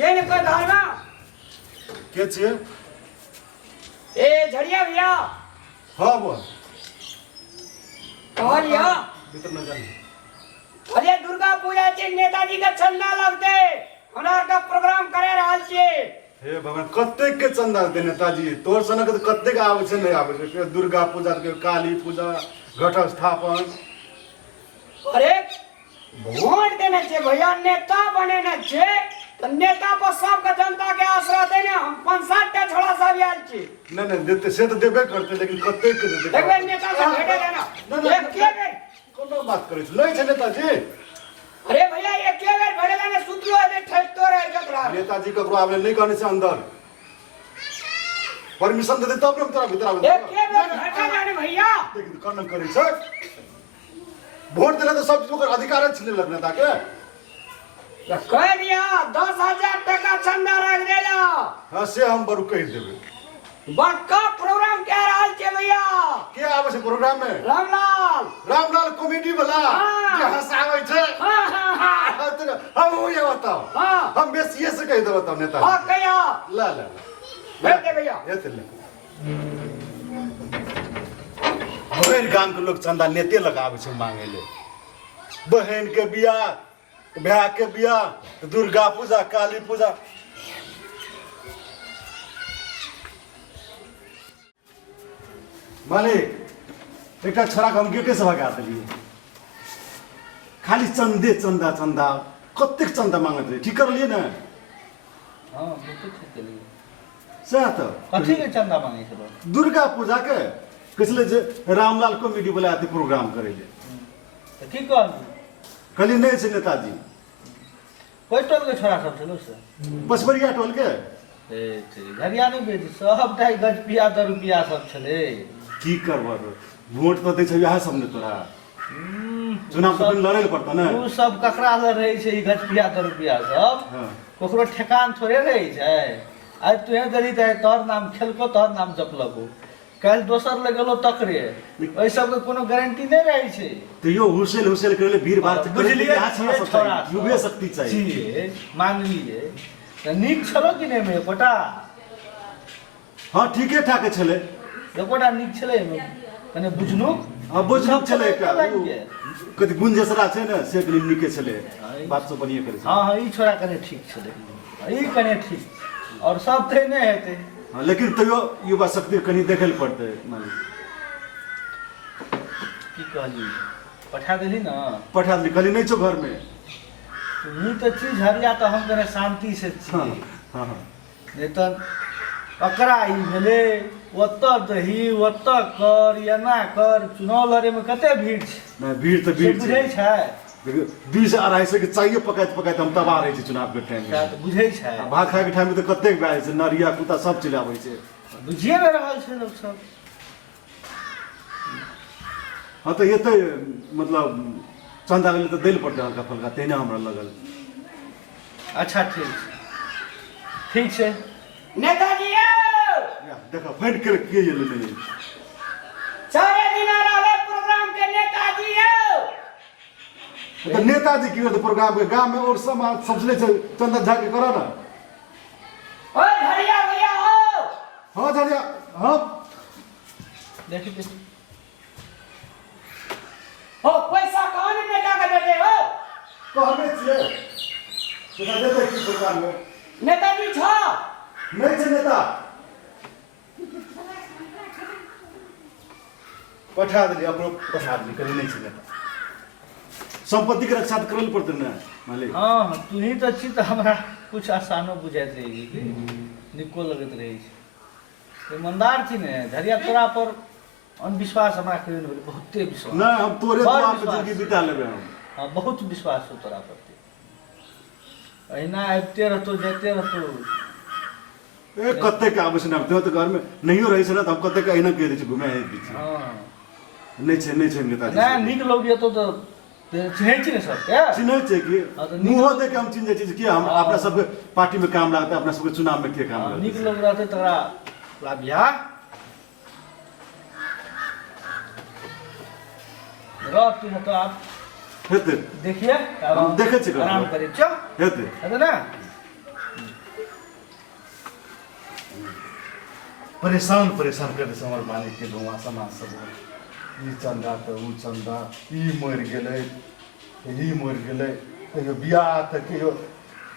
Chain का धारणा के छे? ए झड़िया भैया हाँ बोल। कहलिया भीतर न जाने। अरे दुर्गा पूजा के नेताजी का चंदा लगते हमरा का प्रोग्राम करे रहल छे। हे भगवान कत्ते के चंदा दे नेताजी तोर सनक कत्ते के आवे छे नहीं आवे छे दुर्गा पूजा के काली पूजा घट स्थापन अरे वोट देने छे भैया नेता बने न छे तो नेता पर सबका जनता के आसरा देने हम 5-7 छोड़ा सब आयल छी नहीं देते से तो देबे करते लेकिन कत्ते के देते देखबे नेता से भेटे देना एक के बेर कोनो बात करे छ लई छे नेताजी अरे भैया एक के बेर भेटे देने सुतलो है ठेकतो रह जकरा नेताजी ककरो आवे नहीं कहने से अंदर परमिशन दे दे तब लोग तोरा भीतर आवे एक के बेर भेटे देने भैया लेकिन कन्न करे छ वोट देले तो सब ओकर अधिकार छले लग नेता के कह दिया 10,000 टका चंदा रख देला हां से हम बरु कह देबे बड़का प्रोग्राम क्या रहल छे भैया के आवे छे प्रोग्राम में रामलाल कॉमेडी वाला जे हंसावे छे हम वो ये बताओ हम बेसिए से कह दे बताओ नेता हां कहिया ला भेज दे भैया ये ले बहन गांव के लोग चंदा नेते लगावे छे मांगे ले बहन के बियाह ब्याह के बियाह दुर्गा पूजा काली पूजा मालिक एक छोरा हम गेटे से भगा दिलिए खाली चंदे चंदा चंदा कतेक चंदा मांगत रहे ठीक कर लिए ना हां बिल्कुल ठीक के लिए सह तो कथी के चंदा मांगे छलो दुर्गा पूजा के किसले जे रामलाल कॉमेडी वाला आते प्रोग्राम करे ले तो की कहल कली नहीं छे नेताजी कोई टोल के छोरा सब छलो से पसवरिया टोल के ए घरिया नहीं बेच सब ढाई गज पिया 10 रुपया सब छले की करबो वोट तो दे छै यह सब ने तोरा चुनाव तो लड़े पड़ता ना तू सब ककरा ल रहे छै ई गज पिया 10 रुपया सब कोकरो ठेकान थोड़े रहे छै आज तुहे दली त तोर नाम खेलको तोर नाम जपलको कल दोसर ले गेलो तकरे ओइ सब के कोनो गारंटी नहीं रहे छै तो यो हुसेल करे ले भीड़ भाड़ बुझलिए छोरा युवे शक्ति चाहिए मान लिए त नीक छलो कि नहीं में कोटा हां ठीके ठाक छले एकोटा नीक छले कने बुझनु हां बुझनु छले का कति गुंजसरा छै ना से कनि नीके छले बात सब बढ़िया करे हां हां ई छोरा कने ठीक छले ई कने ठीक और सब थे नहीं हेते हां लेकिन तयो युवा शक्ति कनि देखल पड़ते मालिक की कहली पठा देली ना पठा दे कली नहीं छो घर में नहीं तो चीज हरिया तो हम कने शांति से छी हां नहीं तो अकरा ई भेले ओत दही ओत कर या ना कर चुनाव लड़े में कते भीड़ छै ना भीड़ तो भीड़ बुझै छै 200-250 के चाहिए पकाइत हम तबाह रहे छी चुनाव के टाइम में बुझै छै भात खाए के टाइम में तो कते बाय छै नरिया कुत्ता सब चले आबै छै बुझिए न रहल छै लोग सब हां तो एते मतलब चंदा ले तो देल पड़ते हल्का फल्का तेने हमरा लगल अच्छा ठीक छै नेताजी देखो फाइट कर के ये ले नहीं सारे दिन रहले प्रोग्राम के नेताजी तो नेताजी की तो प्रोग्राम के गांव में और समाज सबसे चंदा झाके करो ना ओ झड़िया भैया हो हां झड़िया हां देखिए हो पैसा कौन नेता का देते हो कहबे छिए तो देते की प्रोग्राम में नेताजी छ नहीं छे नेता पठा दिली अपनो पठा दिली कहीं नहीं छे नेता संपत्ति के रक्षा करल पड़ते ना मालिक हां तू ही तो छी तो हमरा कुछ आसानो बुझाइत रही कि निको लगत रही छै ईमानदार छी ने झरिया तोरा पर अनविश्वास हमरा करिन बहुते विश्वास ना हम तोरे दुआ पे जिंदगी बिता लेबे हम हां बहुत विश्वास हो तोरा पर अहिना आबते रहतो जाते रहतो ए कते के आवश्यक ना तो घर में नहीं रही से ना तो हम कते के अहिना कह दे छी घुमे है बीच हां नहीं छे नेताजी ना निक लोग ये तो चिन्है छी ने सब क्या चिन्है छै कि मुंह दे के हम चिन्ह जाइ छी कि हम अपना सब पार्टी में काम लागत अपना सब चुनाव में के काम लागत निक लोग रहते तोरा पूरा बिहार रात में तो आप हेते देखिए हम देखे छी आराम करे चल हेते है ना परेशान परेशान कर दे हमर मालिक के गाँव समाज सब ई चंदा तो ऊ चंदा ई मर गेलै ई मर गेलै कहियो बियाह तऽ कहियो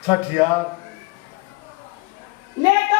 छठियार नेता